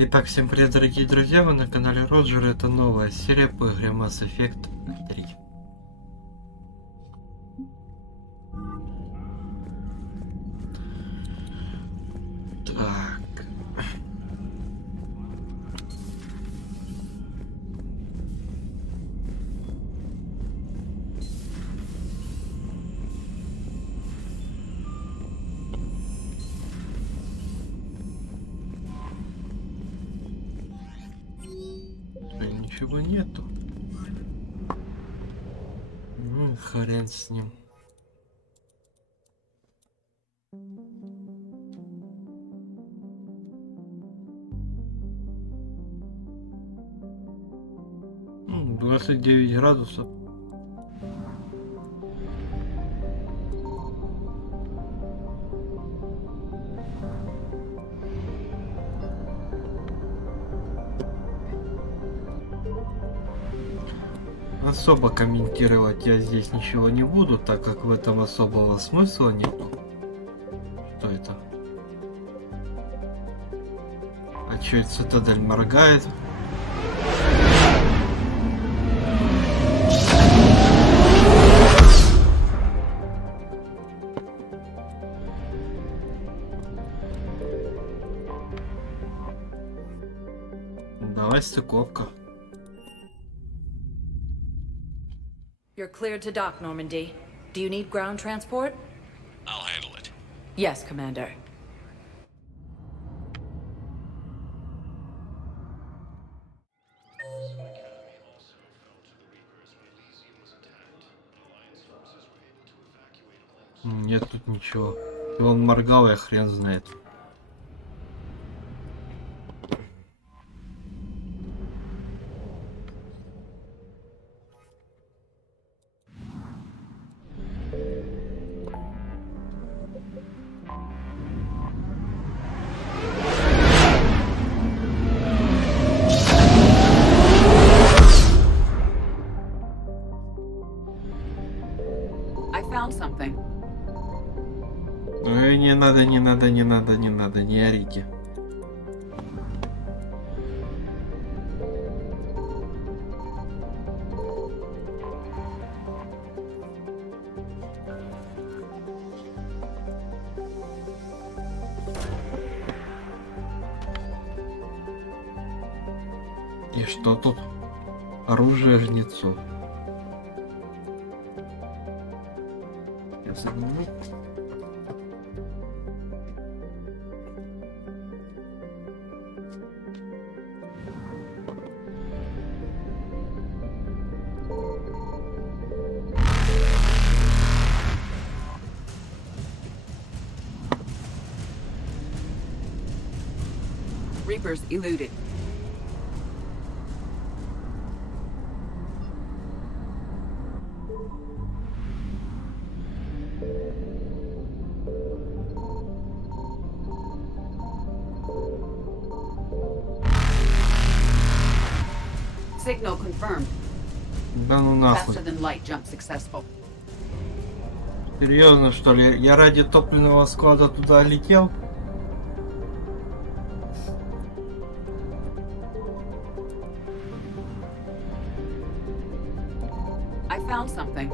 Итак, всем привет, дорогие друзья, вы на канале Роджер, это новая серия по игре Mass Effect 3. Так. Ничего нету. Ну, хрен с ним. Ну, 29 градусов. Особо комментировать я здесь ничего не буду, так как в этом особого смысла нету. Что это? А чё это цитадель моргает? Давай стыковка. You're cleared to dock, Normandy. Do you need ground transport? I'll handle it. Yes, Commander. Нет тут ничего. И он моргал, я хрен знает. I found something. Ой, не надо, не орите. И что тут? Оружие жнецов. Я загляну. Reapers eluded. Signal confirmed. Да ну нахуй. Faster than light jump successful. Серьезно, что ли? Я ради топливного склада туда летел? I found something.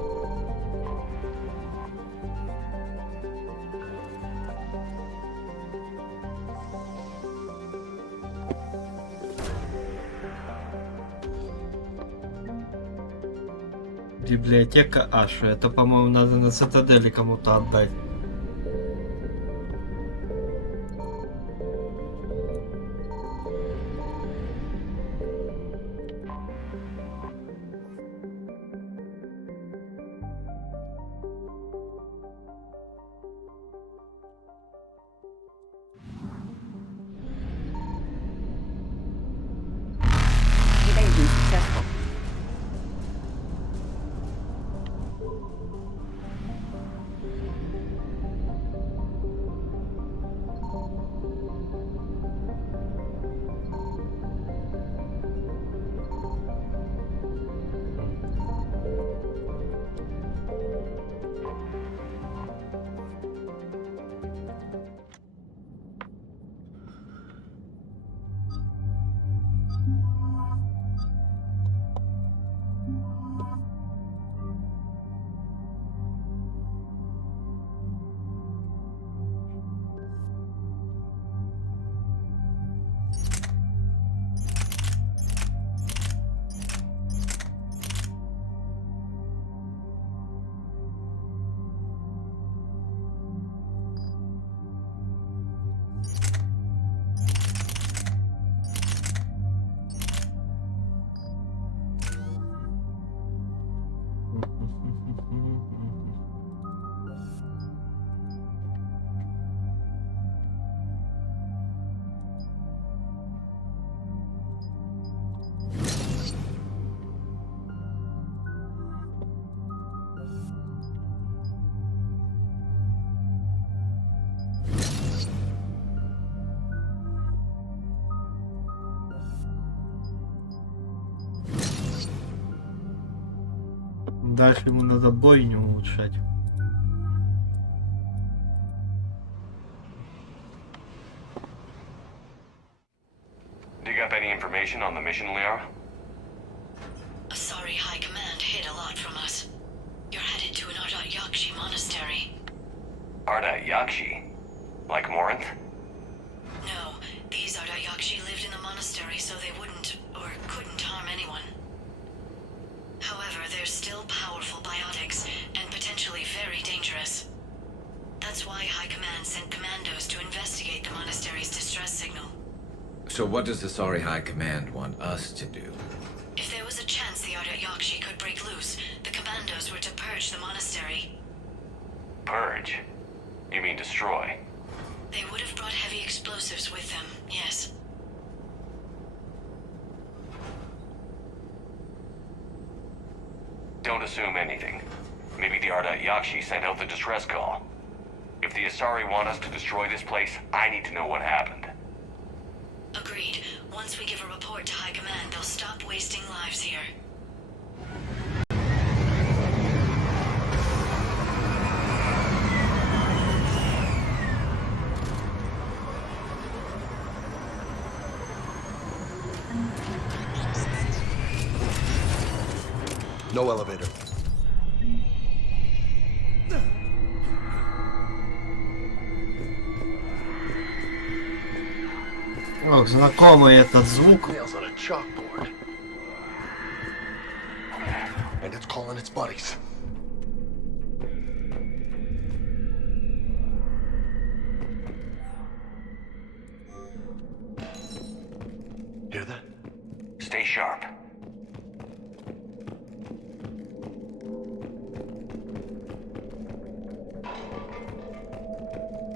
Библиотека Ашу. Это, по-моему, надо на цитадели кому-то отдать. Evasion successful. Дальше ему надо бойню улучшать. Dig up any information on the mission, Liara? Sorry, High Command hid a lot from us. You're headed to an Yakshi monastery. Ardat Yakshi? Like Morinth? No, these Yakshi lived in the monastery so they wouldn't, or couldn't harm anyone. However, they're still powerful biotics, and potentially very dangerous. That's why High Command sent commandos to investigate the monastery's distress signal. So what does the Sorry High Command want us to do? If there was a chance the Yakshi could break loose, the commandos were to purge the monastery. Purge? You mean destroy? They would have brought heavy explosives with them, yes. Don't assume anything. Maybe the Ardat Yakshi sent out the distress call. If the Asari want us to destroy this place, I need to know what happened. Agreed. Once we give a report to High Command, they'll stop wasting lives here. No elevator. Ох, знакомый этот звук. Nails on a chalkboard. And it's calling its buddies. Hear that? Stay sharp.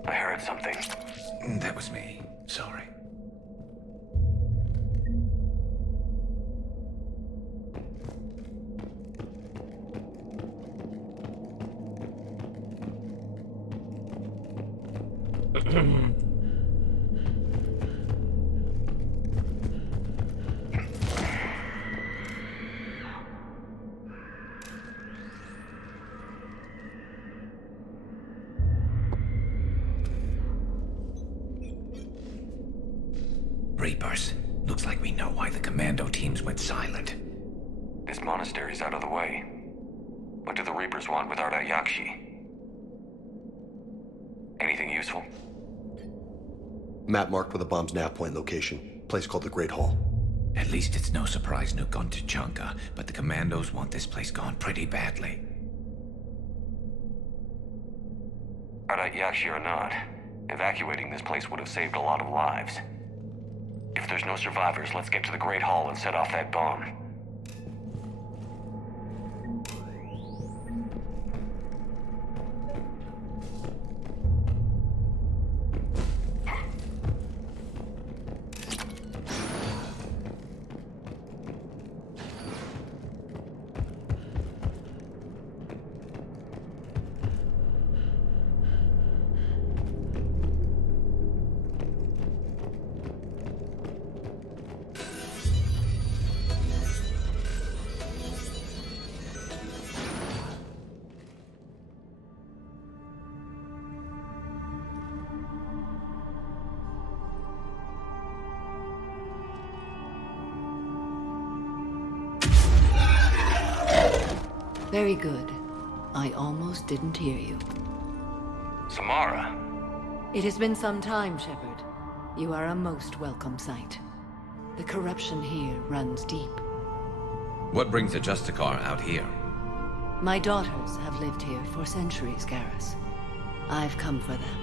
I heard something. That was me. Sorry. Reapers. Looks like we know why the commando teams went silent. This monastery's out of the way. What do the Reapers want with Ardat Yakshi? Anything useful? Map marked with a bomb's nav point location. Place called the Great Hall. At least it's no surprise Nuke gone to Chunka, but the commandos want this place gone pretty badly. Ardat Yakshi or not, evacuating this place would have saved a lot of lives. If there's no survivors, let's get to the Great Hall and set off that bomb. Very good. I almost didn't hear you. Samara. It has been some time, Shepard. You are a most welcome sight. The corruption here runs deep. What brings the Justicar out here? My daughters have lived here for centuries, Garrus. I've come for them.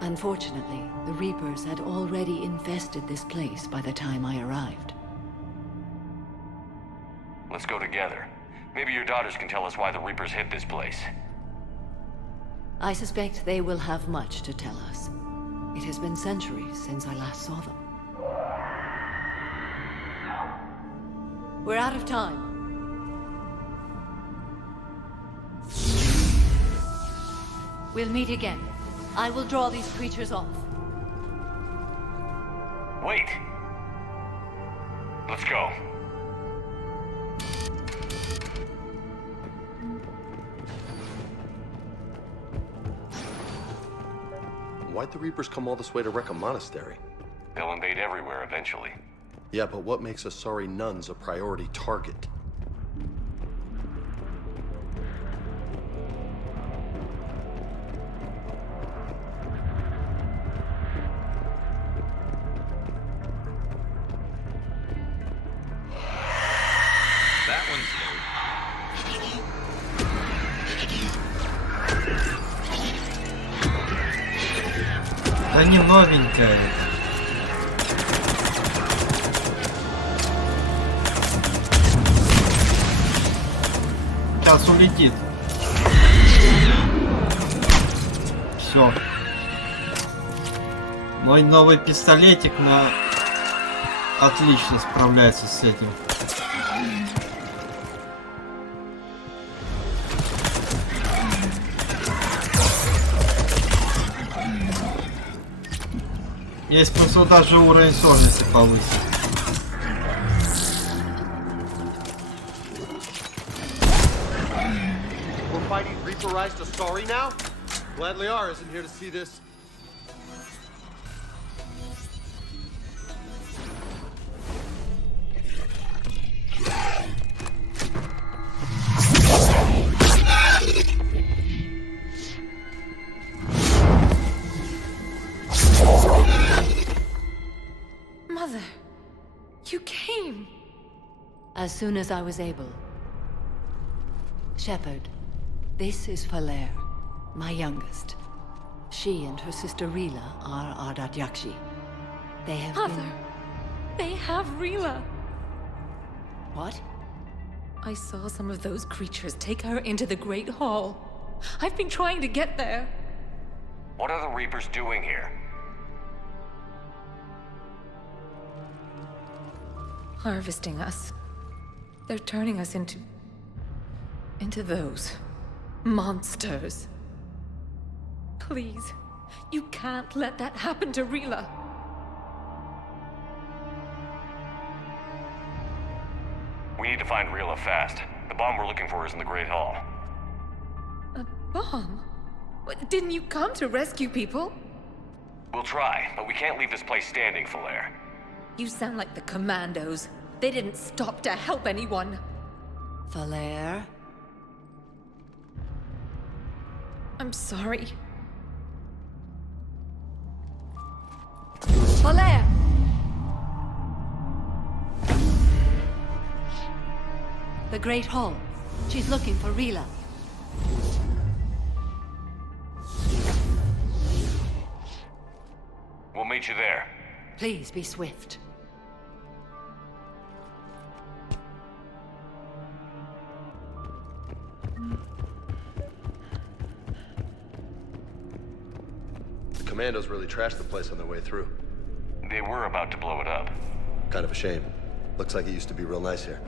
Unfortunately, the Reapers had already infested this place by the time I arrived. Let's go together. Maybe your daughters can tell us why the Reapers hit this place. I suspect they will have much to tell us. It has been centuries since I last saw them. We're out of time. We'll meet again. I will draw these creatures off. Wait! Let's go. why'd the Reapers come all this way to wreck a monastery? They'll invade everywhere eventually. Yeah, but what makes Asari nuns a priority target? That one's new. Да не новенькая это. Сейчас улетит. Все. Мой новый пистолетик отлично справляется с этим. Есть смысл даже уровень сложности повысить. We're fighting Reaperized Asari now? Glad Liara isn't here to see this. Mother, you came. As soon as I was able. Shepard, this is Falere, my youngest. She and her sister Rila are Ardat Yakshi. They have Mother, they have Rila. What? I saw some of those creatures take her into the Great Hall. I've been trying to get there. What are the Reapers doing here? Harvesting us. They're turning us into those monsters. Please, you can't let that happen to Rila. We need to find Rila fast. The bomb we're looking for is in the Great Hall. A bomb? What, didn't you come to rescue people? We'll try, but we can't leave this place standing, Falere. You sound like the commandos. They didn't stop to help anyone. Falere? I'm sorry. Falere! The Great Hall. She's looking for Rila. We'll meet you there. Please be swift. The commandos really trashed the place on their way through. They were about to blow it up. Kind of a shame. Looks like it used to be real nice here.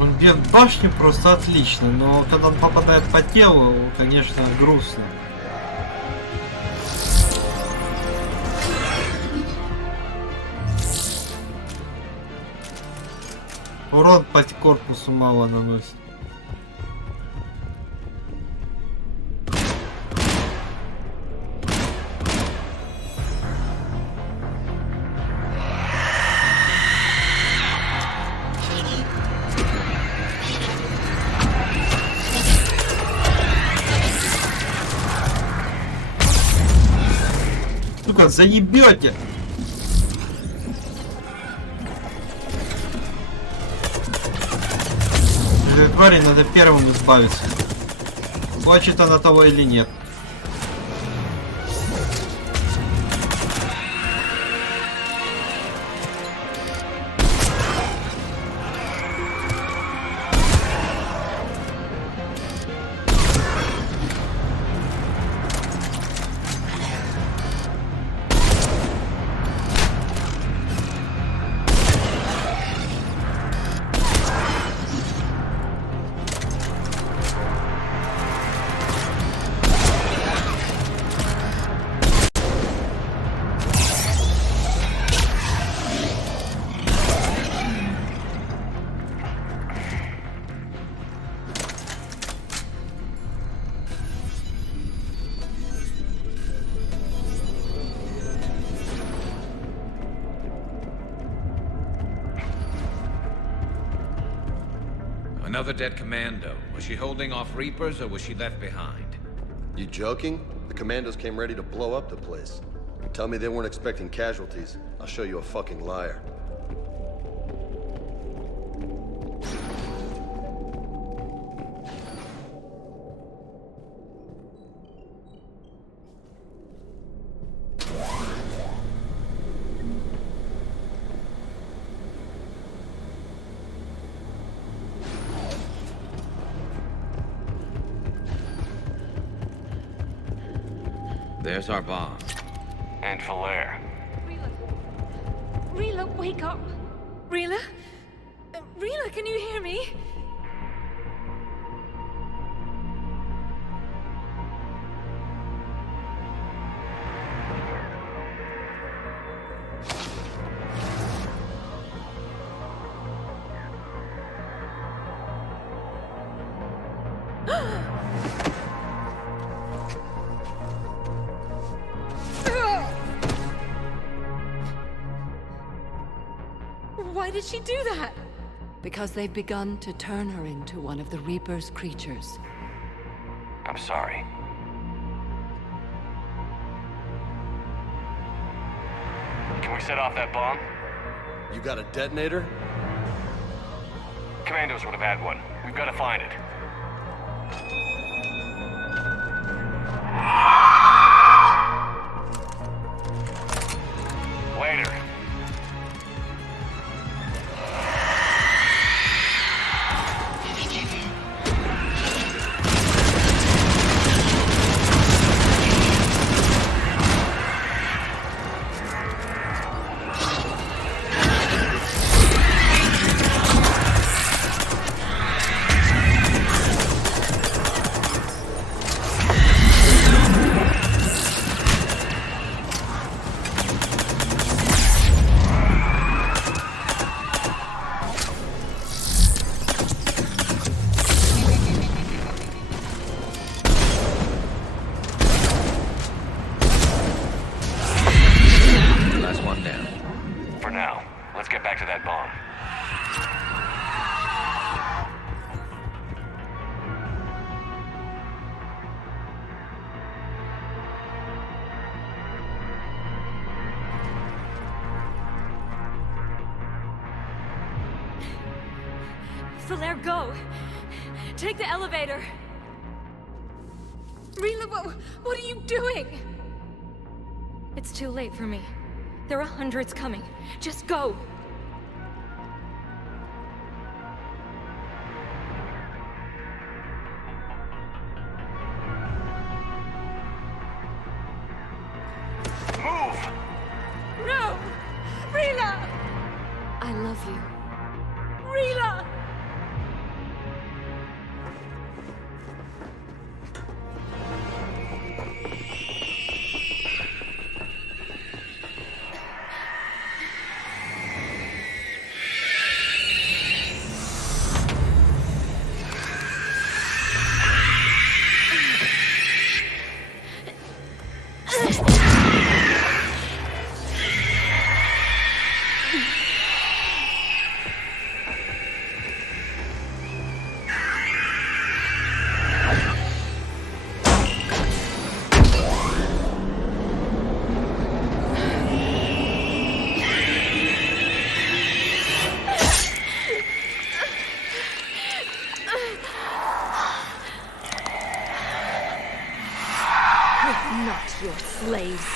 Он бьет башню просто отлично, но когда он попадает по телу, конечно, грустно. Урон по корпусу мало наносит. Сука, заебете! Этой твари надо первым избавиться. Хочет она того или нет. Another dead commando. Was she holding off Reapers or was she left behind? You joking? The commandos came ready to blow up the place. Tell me they weren't expecting casualties. I'll show you a fucking liar. There's our bomb. And Falaire. Rila, wake up! Rila? Rila, can you hear me? Why did she do that? Because they've begun to turn her into one of the Reaper's creatures. I'm sorry. Can we set off that bomb? You got a detonator? Commandos would have had one. We've got to find it. Later. Last one down. For now, let's get back to that bomb. Falaire, go! Take the elevator! Rila, what are you doing? It's too late for me. There are hundreds coming. Just go! Move! No! Rila! I love you. Rila! Not your slaves.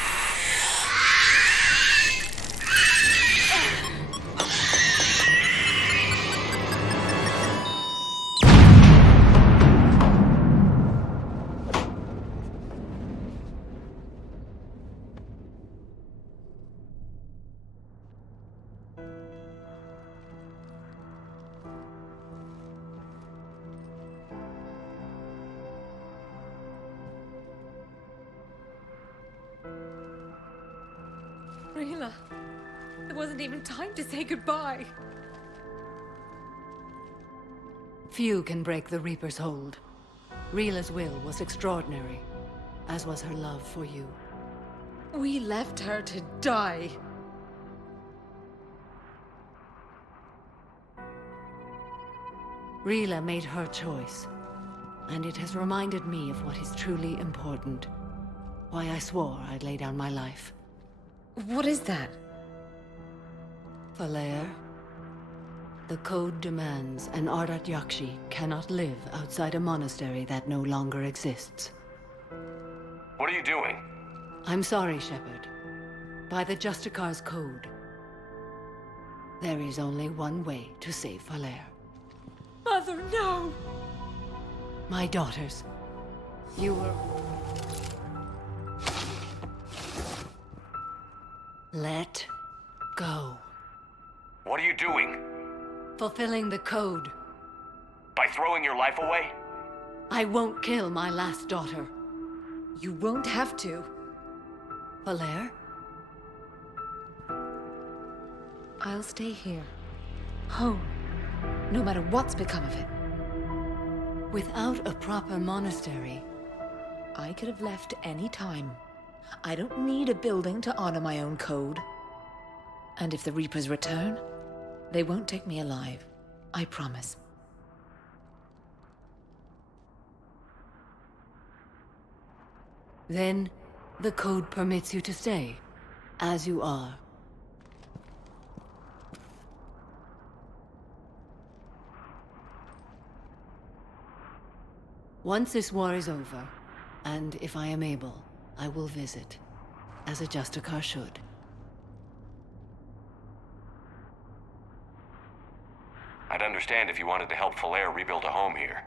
Rila, there wasn't even time to say goodbye. Few can break the Reaper's hold. Rila's will was extraordinary, as was her love for you. We left her to die. Rila made her choice, and it has reminded me of what is truly important. Why I swore I'd lay down my life. What is that? Falair, the code demands an Ardat Yakshi cannot live outside a monastery that no longer exists. What are you doing? I'm sorry, Shepard. By the Justicar's code, there is only one way to save Falair. Mother, no! My daughters, you were... Let go. What are you doing? Fulfilling the code. By throwing your life away? I won't kill my last daughter. You won't have to. Falair? I'll stay here. Home. No matter what's become of it. Without a proper monastery, I could have left any time. I don't need a building to honor my own code. And if the Reapers return, they won't take me alive. I promise. then the code permits you to stay, as you are. Once this war is over, and if I am able, I will visit, as a Justicar should. I'd understand if you wanted to help Falair rebuild a home here.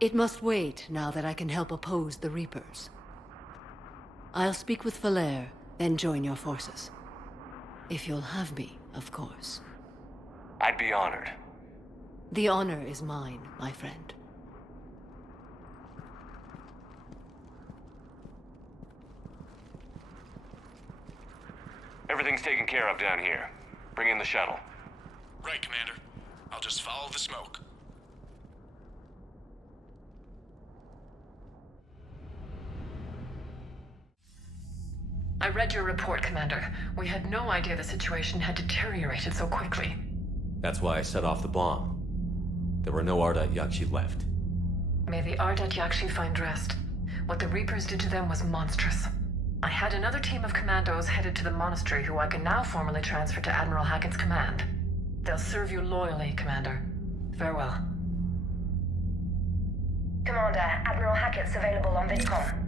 It must wait now that I can help oppose the Reapers. I'll speak with Falair, then join your forces. If you'll have me, of course. I'd be honored. The honor is mine, my friend. Everything's taken care of down here. Bring in the shuttle. Right, Commander. I'll just follow the smoke. I read your report, Commander. We had no idea the situation had deteriorated so quickly. That's why I set off the bomb. There were no Ardat Yakshi left. May the Ardat Yakshi find rest. What the Reapers did to them was monstrous. I had another team of commandos headed to the monastery who I can now formally transfer to Admiral Hackett's command. They'll serve you loyally, Commander. Farewell. Commander, Admiral Hackett's available on VidCom.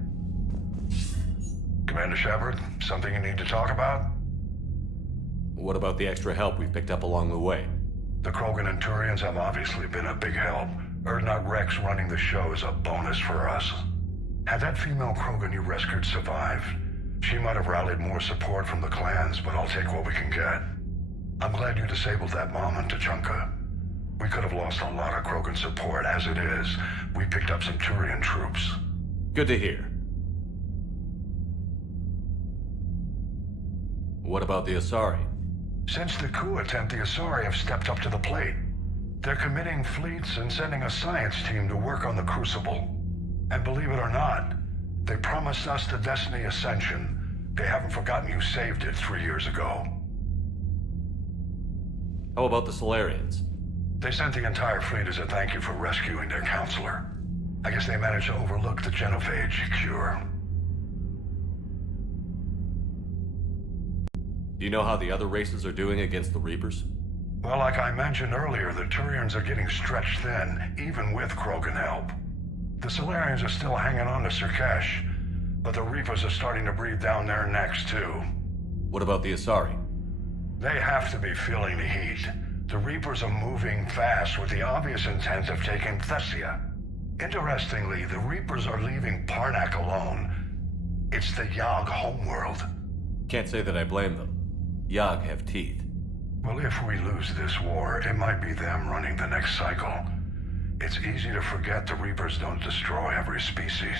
Commander Shepard, something you need to talk about? What about the extra help we picked up along the way? The Krogan and Turians have obviously been a big help. Urdnot Rex running the show is a bonus for us. Had that female Krogan you rescued survived, she might have rallied more support from the clans, but I'll take what we can get. I'm glad you disabled that bomb in Tuchanka. We could have lost a lot of Krogan support. As it is, we picked up some Turian troops. Good to hear. What about the Asari? Since the coup attempt, the Asari have stepped up to the plate. They're committing fleets and sending a science team to work on the Crucible. And believe it or not, they promised us the Destiny Ascension. They haven't forgotten you saved it 3 years ago. How about the Solarians? They sent the entire fleet as a thank you for rescuing their counselor. I guess they managed to overlook the genophage cure. Do you know how the other races are doing against the Reapers? Well, like I mentioned earlier, the Turians are getting stretched thin, even with Krogan help. The Solarians are still hanging on to Surkesh, but the Reapers are starting to breathe down their necks too. What about the Asari? They have to be feeling the heat. The Reapers are moving fast with the obvious intent of taking Thessia. Interestingly, the Reapers are leaving Parnak alone. It's the Yog homeworld. Can't say that I blame them. Yog have teeth. Well, if we lose this war, it might be them running the next cycle. It's easy to forget the Reapers don't destroy every species.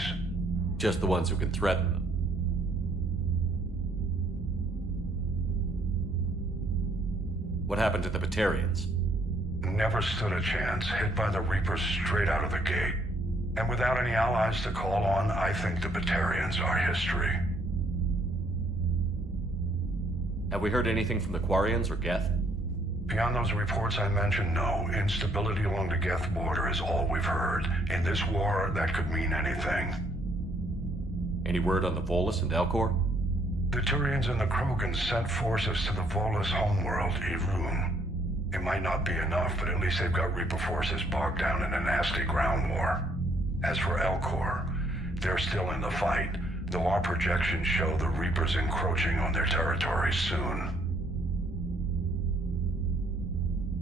Just the ones who can threaten them. What happened to the Batarians? Never stood a chance, hit by the Reapers straight out of the gate. And without any allies to call on, I think the Batarians are history. Have we heard anything from the Quarians or Geth? Beyond those reports I mentioned, no. Instability along the Geth border is all we've heard. In this war, that could mean anything. Any word on the Volus and Alcor? The Turians and the Krogans sent forces to the Volus homeworld, Irun. It might not be enough, but at least they've got Reaper forces bogged down in a nasty ground war. As for Alcor, they're still in the fight, though our projections show the Reapers encroaching on their territory soon.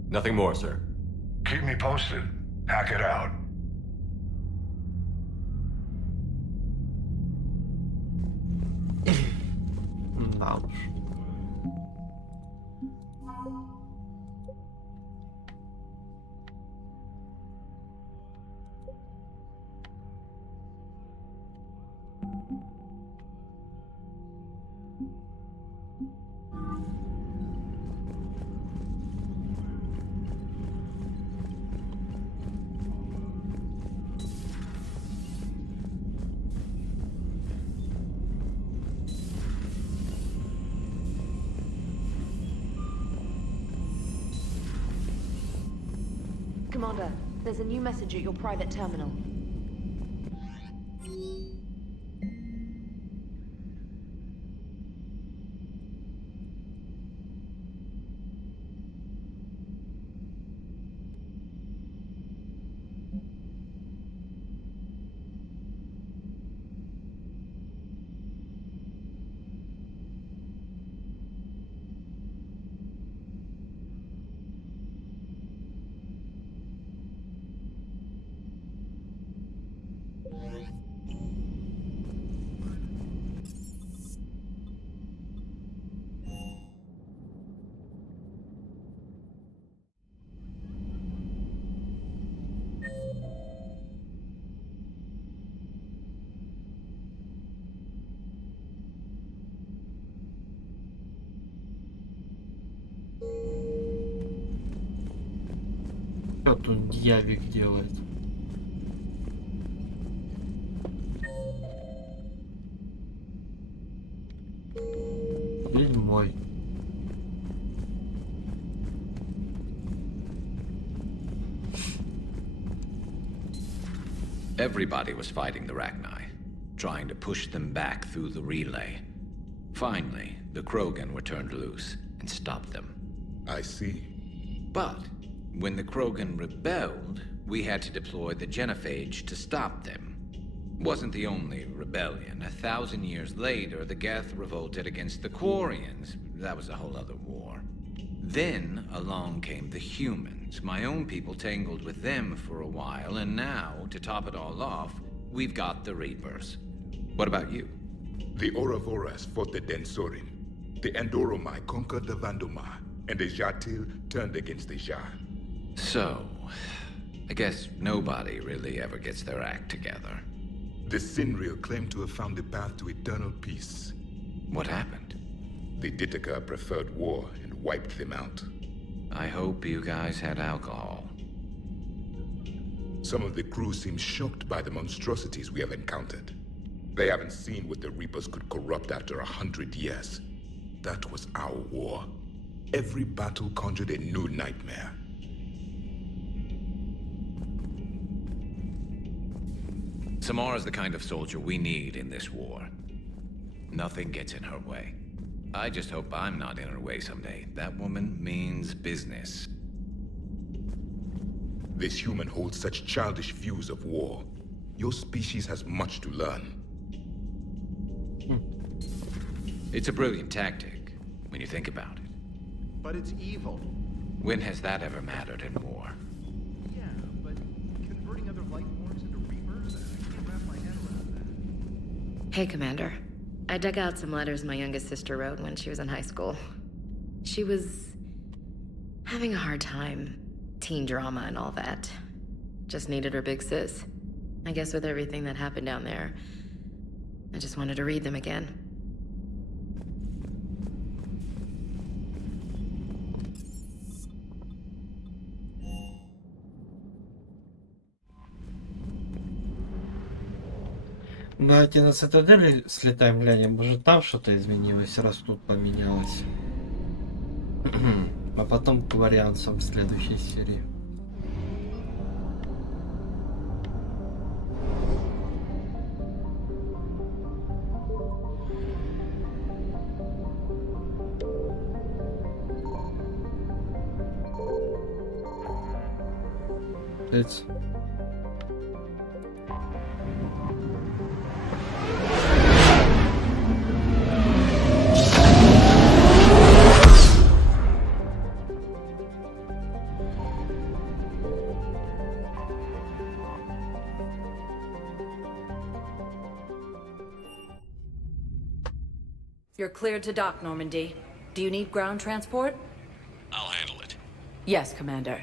Nothing more, sir. Keep me posted. Hack it out. Да уж. Commander, there's a new message at your private terminal. Что тут дьявик делает? Седьмой. Everybody was fighting the Rachni, trying to push them back through the relay. Finally, the Krogan were turned loose and stopped them. I see. But when the Krogan rebelled, we had to deploy the Genophage to stop them. Wasn't the only rebellion. 1,000 years later, the Geth revolted against the Quarians. That was a whole other war. Then along came the humans. My own people tangled with them for a while, and now, to top it all off, we've got the Reapers. What about you? The Ouroboros fought the Densorin. The Andoromai conquered the Vandomar, and the Jatil turned against the Jah. So, I guess nobody really ever gets their act together. The Sinreal claimed to have found the path to eternal peace. What happened? The Ditaka preferred war and wiped them out. I hope you guys had alcohol. Some of the crew seem shocked by the monstrosities we have encountered. They haven't seen what the Reapers could corrupt after 100 years. That was our war. Every battle conjured a new nightmare. Samara's the kind of soldier we need in this war. Nothing gets in her way. I just hope I'm not in her way someday. That woman means business. This human holds such childish views of war. Your species has much to learn. It's a brilliant tactic, when you think about it. But it's evil. When has that ever mattered in war? Yeah, but converting other life forms into Reapers? I can't wrap my head around that. Hey, Commander. I dug out some letters my youngest sister wrote when she was in high school. She was having a hard time. Teen drama and all that. Just needed her big sis. I guess with everything that happened down there, I just wanted to read them again. Давайте на цитадели слетаем, глянем, может там что-то изменилось, раз тут поменялось. А потом к вариантам следующей серии. It's... You're cleared to dock, Normandy. Do you need ground transport? I'll handle it. Yes, Commander.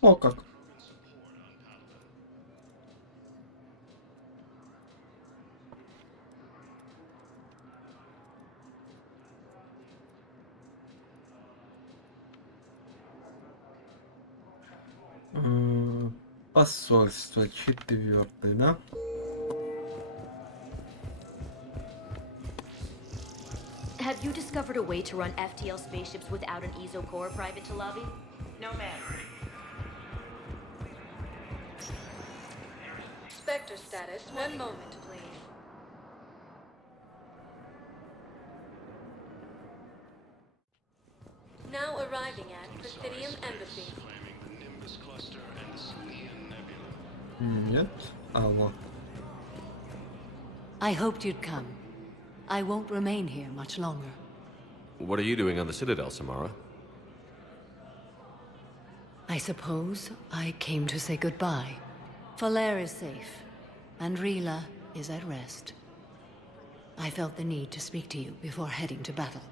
О, как. Посольство 4, да? Have you discovered a way to run FTL spaceships without an ESO core private to lobby? No, ma'am. Spectre status. One moment, please. Now arriving at Presidium Embassy. Нет. Алло. I hoped you'd come. I won't remain here much longer. What are you doing on the Citadel, Samara? I suppose I came to say goodbye. Falair is safe, and Rila is at rest. I felt the need to speak to you before heading to battle.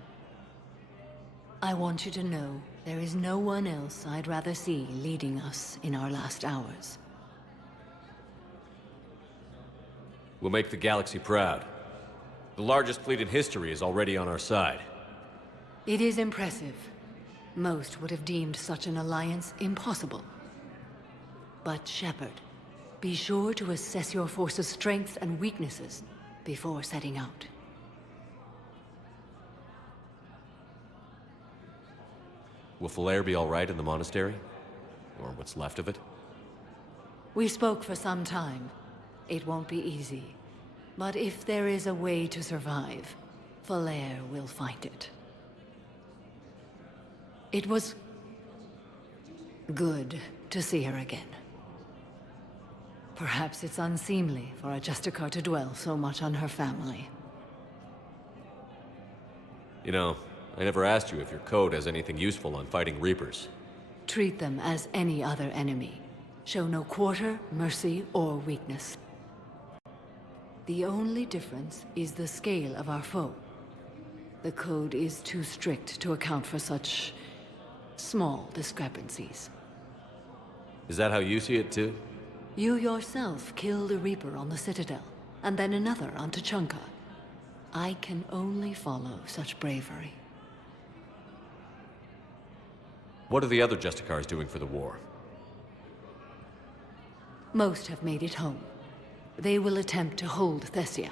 I want you to know there is no one else I'd rather see leading us in our last hours. We'll make the galaxy proud. The largest fleet in history is already on our side. It is impressive. Most would have deemed such an alliance impossible. But Shepard, be sure to assess your force's strengths and weaknesses before setting out. Will Falair be all right in the monastery? Or what's left of it? We spoke for some time. It won't be easy. But if there is a way to survive, Falair will find it. It was good to see her again. Perhaps it's unseemly for a Justicar to dwell so much on her family. You know, I never asked you if your code has anything useful on fighting Reapers. Treat them as any other enemy. Show no quarter, mercy, or weakness. The only difference is the scale of our foe. The code is too strict to account for such small discrepancies. Is that how you see it too? You yourself killed a Reaper on the Citadel, and then another on Tuchanka. I can only follow such bravery. What are the other Justicars doing for the war? Most have made it home. They will attempt to hold Thessia.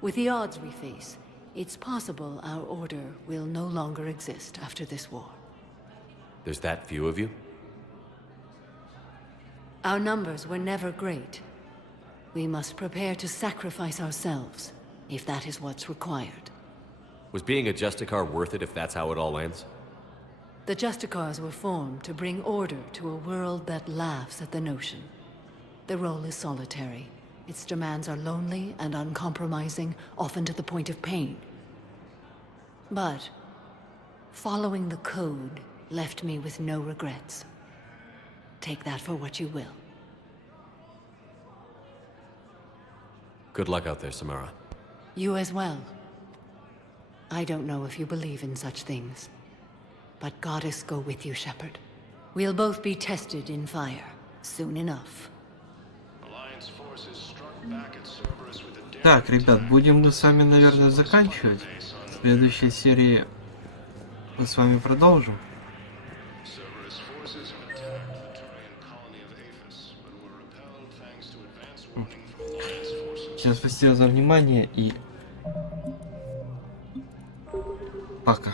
With the odds we face, it's possible our order will no longer exist after this war. There's that few of you? Our numbers were never great. We must prepare to sacrifice ourselves, if that is what's required. Was being a Justicar worth it if that's how it all ends? The Justicars were formed to bring order to a world that laughs at the notion. The role is solitary. Its demands are lonely and uncompromising, often to the point of pain. But following the code left me with no regrets. Take that for what you will. Good luck out there, Samara. You as well. I don't know if you believe in such things, but Goddess go with you, Shepard. We'll both be tested in fire, soon enough. Так, ребят, будем мы с вами, наверное, заканчивать. В следующей серии мы с вами продолжим. Всем спасибо за внимание и пока.